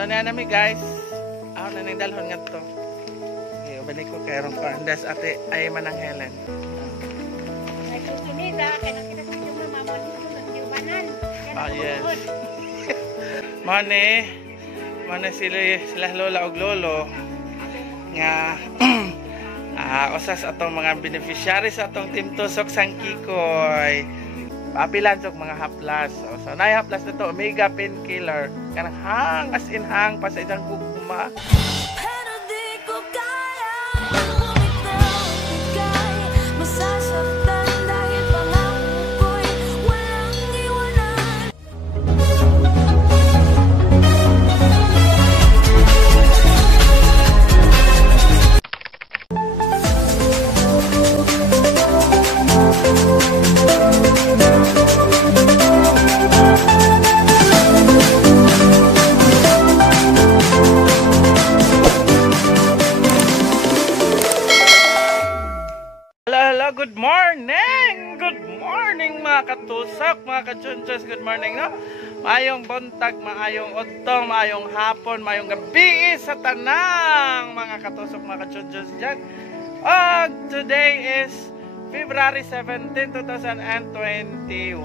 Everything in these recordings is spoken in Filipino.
So na nami guys. Ako na nang dalhon nga to. Okay, ubalik ko kay ron ko andas ate ay manang Helen. Ay susunida kay nakita ko yung mama mo dito sa Tiwanan. Yes. Mane sila lola og lolo nga usas atong mga beneficiaries atong Team Tusok sang Kikoy. Papilan sok mga haplas. So nay haplas na to Omega Painkiller. Kanang hang as in hang pa sa isang gugma. Pero di ko kaya bumitaw ikay masasaktan dahil pangako ko'y walang iwanan. Good morning! Good morning mga katusok, mga kachunchos, good morning no? Maayong buntag, maayong udtong, maayong hapon, maayong gabi sa tanang mga katusok, mga kachunchos dyan. Today is February 17, 2021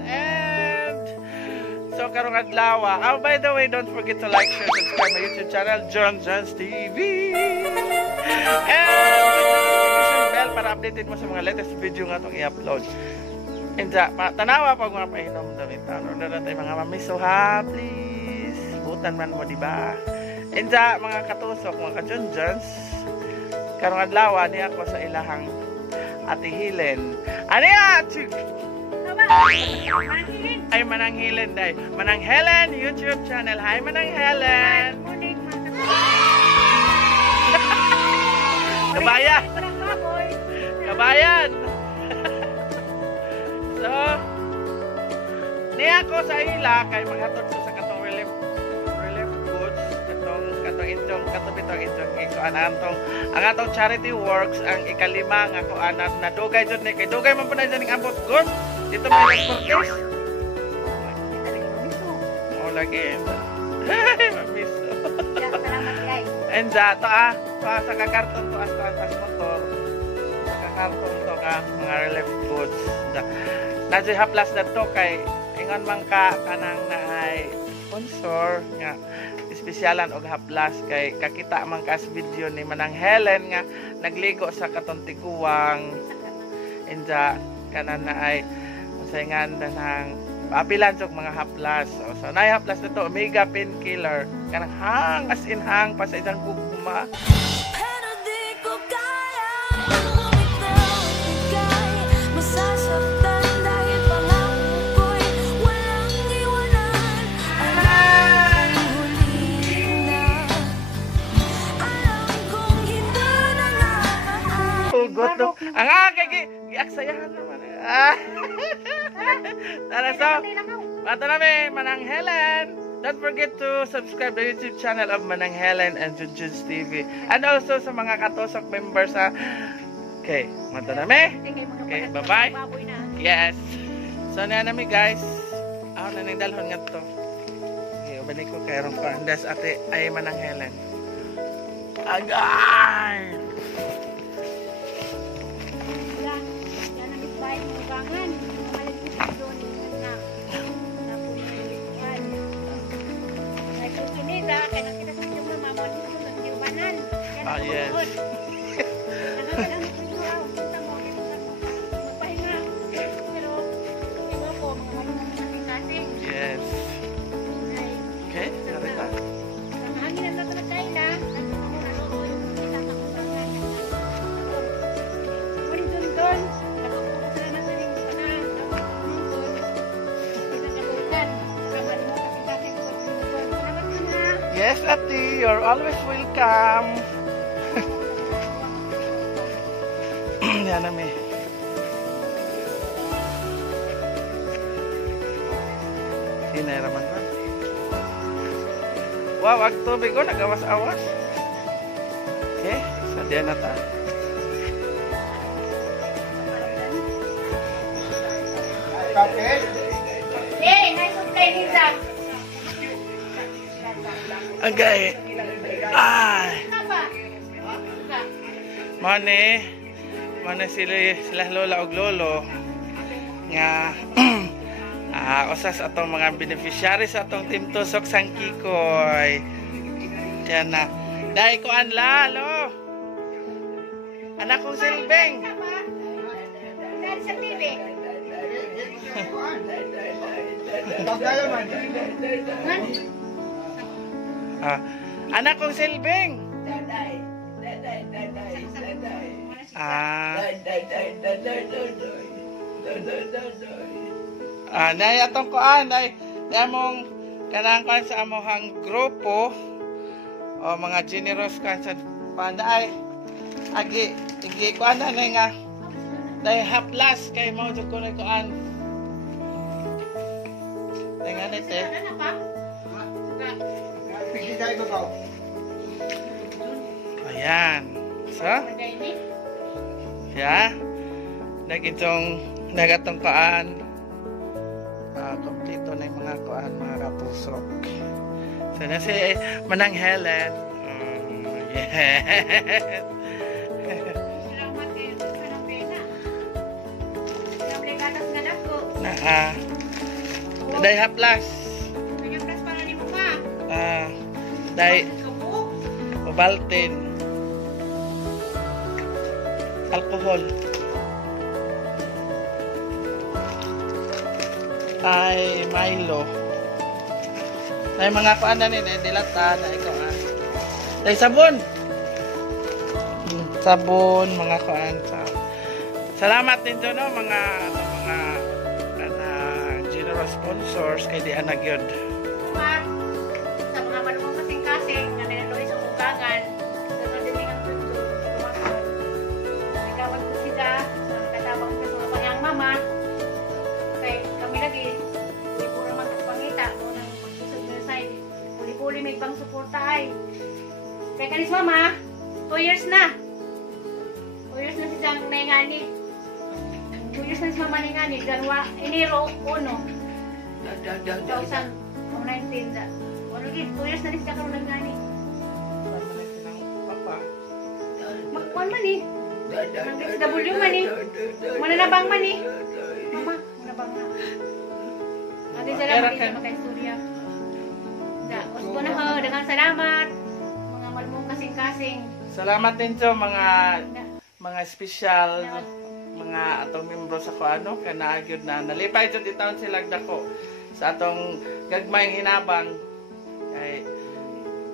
and so karong adlaw. By the way, don't forget to like, share, subscribe my YouTube channel, John John's TV. And bell para updated mo sa mga latest video nga itong i-upload. And tanawa pag mga pahinom damit. Ano na tayo mga mamiso ha, please. Butan man mo, diba? And mga katusok, mga kachunjans, karong adlaw ni ako sa ilahang Ate Helen. Ano ya? Ay, Manang Helen, day. Manang Helen, YouTube channel. Hi, Manang Helen. Kabayan. Kabayan. So, niya ko sa ila kay maghatod ko sa katong relief goods katong intong katubitong intong ikuan ang atong charity works ang ikalima nga kuan na dugay jud ni kay dugay man punay ning ambot goods dito pa yung purchase. Oh lagi. Mamiso. Salamat guys. And to sa kakarton to as motor. Sa kakarton to ka mga relief goods. Nadyo haplas na to kay ingon man ka kanang naay sponsor nga espesyal og haplas kay kakita man kas video ni Manang Helen nga nagligo sa katong tiguang. And kanan naay saingan ng papilan sok mga haplas. So nay haplas na to Omega Painkiller. Kanang hang as in hang pa sa isang gugma. Pero di ko kaya bumitaw ikay masasaktan dahil pangako ko'y walang iwanan. Alam huli na, alam kong hindi na nga. Hugot to. Ang giaksayahan naman. Tara so. Bato namin Manang Helen. Don't forget to subscribe the YouTube channel of Manang Helen and Junjun's TV. And also sa mga katusok members ha. Okay, bato namin. Okay, bye-bye. Yes. So na namin guys. Ako na nang dalhon nga to. Okay, ubalik ko kay ron ko andas ate ay Manang Helen. Agay! Kaya nakita ko yung mama mo dito sa Tiwanan. Yes. Yes. Okay, narita. Hangin na talaga tayo na. Yes, Ate, you're always welcome. Yan na may. Sinayraman man. Wow, ang tubig ko, nagawas-awas. Okay, sadya na ta. Hey, nice of play, Lisa. Agay. Ay. Apa? Mane sila lola og lolo nga usas atong mga beneficiary sa atong Team Tusok sang Kikoy. Diyan na. Dai ko an lalo. Anak kong Silbeng. Dari sa TV. Anak kong Silbeng. Nay atong kuan ay among kanang kuan sa amohang grupo o mga generous kan sa panday agi kuan na nga dai haplas kay mo jud ko na kuan nga nite Ano pa? ayan so ya nagatong kuan kompleto na yung mga kuan mga katusok so na si Manang Helen yes Salamat kayo sa pena. Salamat gatas nga dako. Day haplas Kanya pras para ni mo pa. day Subo. Ovaltine alcohol ay Milo ay mga kuan na ni dilata na ikaw ay sabon mga kuan salamat din no mga generous sponsors kay di ana gyud Sa mga manumang kasing-kasing nga niluloy sa ugangan, sunod din ang tutulog sa kumakan. Nagawad ko sila, katabang ko sa kanyang mama. Kay kami lagi, puli-puli magpangita, unang magsusod na side. Puli-puli may pang suporta ay. Kay kanis mama, 2 years na. 2 years na si Jang Nengani. 2 years na si mama Nengani. Enero 1. 2019 da. Wala gid 2 years na rin siya karon nagani. Magkuan man ni. W man ni. Mananabang man ni. Mama, manabang na. Agi salamat sa mga istorya. Da, usbo na ho, daghang salamat. Mga malmong kasing-kasing. salamat din sa mga special mga atong membro sa kuano kana gyud na nalipay jud itawon sila dako sa atong gagmayng hinabang kay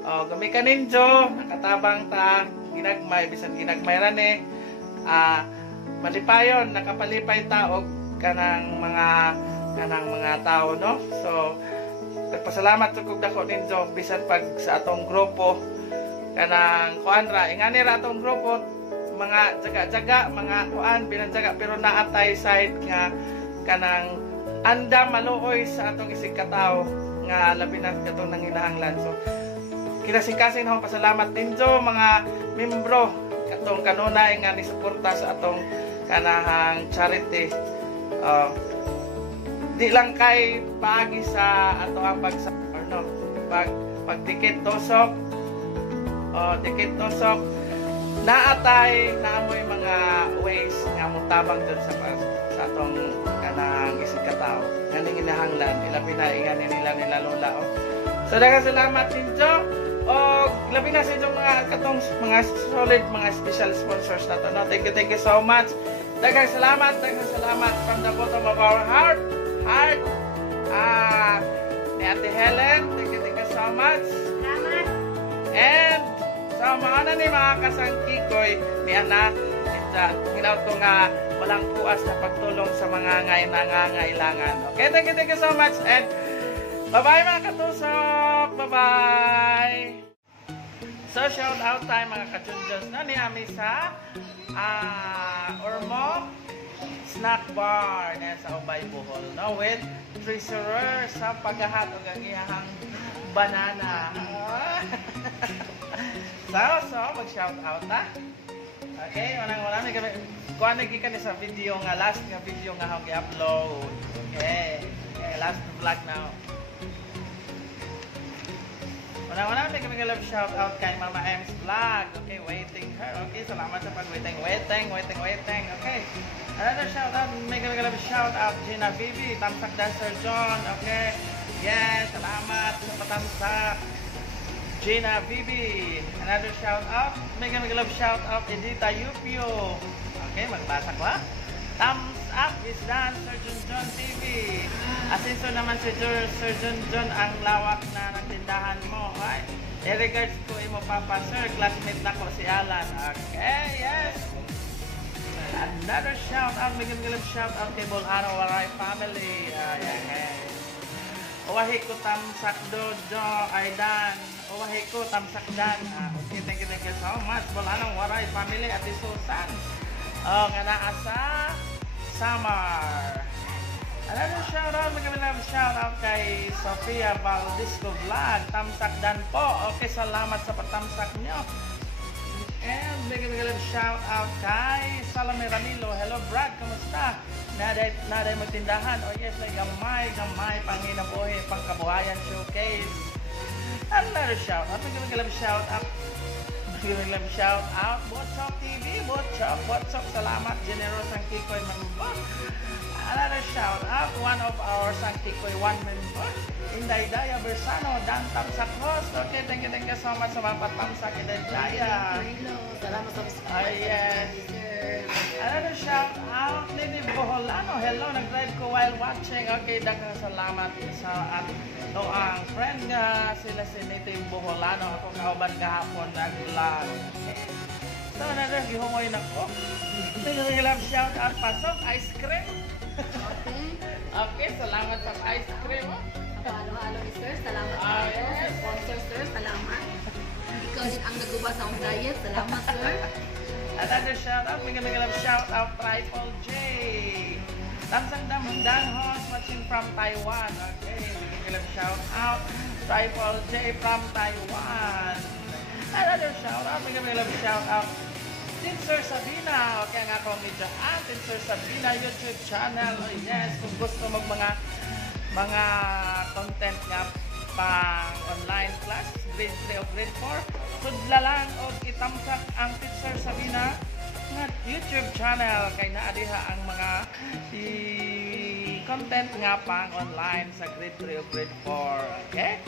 gami kaninjo nakatabang ta ginagmay bisan ginagmay ra ni malipayon nakapalipay ta og kanang mga tao no so nagpasalamat jud kog dako ninjo bisan pag sa atong grupo kanang kuan ra ingani ra atong grupo mga jaga-jaga, mga kuan, binanjaga, pero naatay side nga kanang anda maluoy sa atong isig katao nga labi na katong nanginahanglan. So, kinasing-kasing na pasalamat din jo mga membro katong kanunay nga nisuporta sa atong kanahang charity. Di lang kay paagi sa ato ang pagdikit tusok, dikit tusok, naatay naamoy mga ways nga mutabang dun sa atong kanang isig katao nga nanginahanglan ilabi na ingani nila lola so daghang salamat ninyo og labi na sa inyong mga katong mga solid mga special sponsors nato no thank you so much daghang salamat from the bottom of our heart ni Ate Helen thank you so much Salamat. and so, mga na ni mga kasangkikoy ni Ana, hinaw ko nga walang puas na pagtulong sa mga nangangailangan. Okay, thank you so much and bye-bye mga katusok! Bye-bye! So, shout out tayo mga kachunjons na ni Ami sa Ormo Snack Bar na sa Ubay Bohol no? With treasurer sa paghahat o gagihang banana. So, mag-shout out ta. Okay, unang-una may kuha nagkikan sa video nga, last nga video nga akong i-upload. Okay, last vlog na. Una-una, may kami love shout out kay Mama M's Vlog. Okay, waiting her. Okay, salamat sa pag-waiting. Okay. Another shout out, may kami love shout out Gina Vivi, Tamsak Dancer John. Okay. Yes, salamat sa patamsak. Gina Vivi. Another shout out, may kami love shout out Edita Yupio. Okay, magbasa ko ha. Thumbs up is done, Surgeon John TV. Asinso naman si Surgeon John ang lawak na ng tindahan mo. Ay, regards ko imo papa sir, classmate na ko si Alan. Okay, yes. Another shout out, may shout out kay Bolhano Waray family. Yes. Uwahi ko tamsak dojo, Aidan. Uwahi ko tamsak dan. Okay, thank you so much. Bolhano Waray family at Susan. Oh, nga naa sa Samar. Another shout out, shout out kay Sofia Valdisco Vlog. Tamsak dan po. Okay, salamat sa patamsak nyo. And bigyan shout out kay Salome Ramilo. Hello Brad, kamusta? Naday magtindahan. Oh yes, gamay, panginabuhi, pangkabuhayan showcase. Another shout out, bigyan shout out. Shout out Botchok TV, Botchok, salamat, generous ang Kikoy member. Another shout out, one of our Sang Kikoy 1 member, Inday Daya Bersano, Dan Tamsak host. Okay, thank you so much sa mga patamsak, Inday Daya. Salamat sa Yes. Another shout out, Lady Boholano. Hello, nag-drive ko while watching. Okay, daghang salamat sa ang friend nga sila si Native Boholano. Ako kauban kahapon nag-vlog. So, another gihungoy na ko. Nag-love shout out, pasok, ice cream. Okay, salamat sa ice cream. Halo-halo ni sir, salamat sa yes. sponsor sir, salamat. Ikaw din ang nagubah sa akong diet, salamat sir. Another shout out, may shout out, Triple J. Tamsang Dan host watching from Taiwan. Okay, may shout out, Triple J from Taiwan. Another shout out, may shout out, Tinsir Sabina. Okay, ang akong medyo Tinsir Sabina YouTube channel. Oh, yes, kung gusto mo mga content nga pang online class, grade 3 o grade 4, sudla lang o itamsak ang Teacher Sabina nga YouTube channel kay naadiha ang mga content nga pang online sa grade 3 o grade 4. Okay?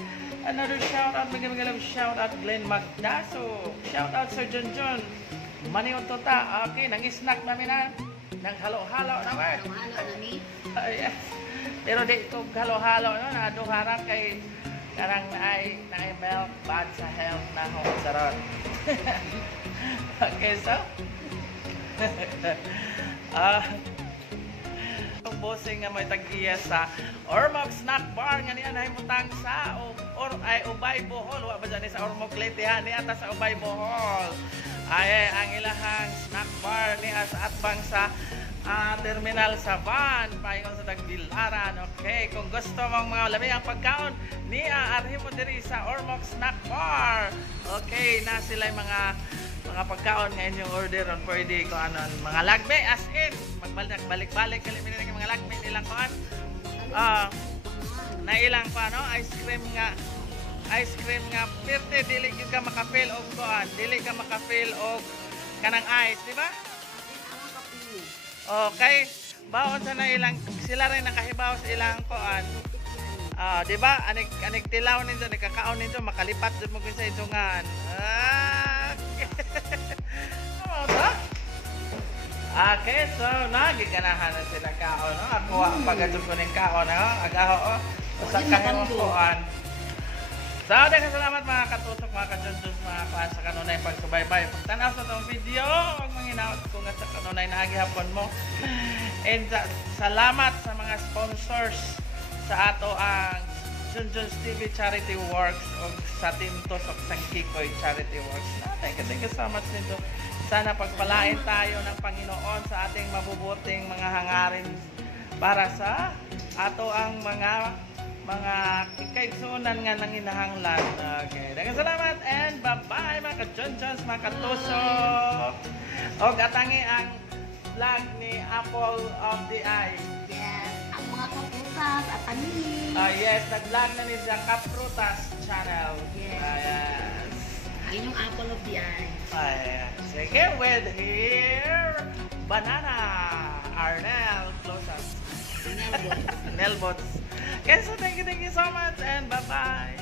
Another shout out, shout out Glenn Magdaso. Shout out Surgeon John. Manion tota. Okay, nang snack namin na. Nang halo-halo naman. Halo-halo na ni. Yes. Pero di ito halo-halo no, na duharang kay karang naay milk bad sa health na ho sarot. Okay, so bossing nga may tag-iya sa Ormoc Snack Bar nga niya nahimutang sa or ay Ubay Bohol wa ba dyan sa Ormoc Leyte ha niya ta sa Ubay Bohol ay ang ilahang snack bar niya sa atbang sa terminal sa van paingon sa Tagbilaran. Okay, kung gusto mong mga lamig ang pagkaon niya arhi mo diri sa Ormoc Snack Bar. Okay, na sila mga pagkaon nga inyong order on pwede ko anon mga lagme as in magbalik-balik kali minili mga lagme nilang kuan na ilang ko ano ice cream nga pirte dili gyud ka makafeel og kuan dili ka makafeel og kanang ice di ba? Okay, bawon sa na ilang sila rin nakahibaw sa ilang kuan. Di ba? Anig tilaw ninyo, nakakaon ninyo, makalipat jud mo sa itungan. Ano ba? Okay, so nagiganahan na sila kaon, no? Ako ang pagadjud ko ning kaon, no? Agaho usa ka kuan. So, daghang salamat mga katusok, mga kadjunjus, mga kuan sa kanunay pagsubaybay. Pagtanaw sa itong video, huwag manghinaot ko nga sa kanunay na agihapon mo. And salamat sa mga sponsors sa ato ang Junjun's TV Charity Works o sa Team Tusok Sang Kikoy Charity Works. Thank you so much nito. Sana pagpalain tayo ng Panginoon sa ating mabubuting mga hangarin para sa ato ang mga ikaigsunan nga nang hinahanglan. Okay. Daghang salamat and bye-bye mga ka-Junjuns, mga katusok. O atangi ang vlog ni Apple of the Eye. Yes, ang mga kaputas at tanili. Yes, nag-vlog na ni sa Kaprutas channel. Yes. Yes. Ang inyong apple of the eye. Ayan. Sige, with here, Banana, Arnel, closest. Nelbots. Okay, so thank you so much and bye-bye.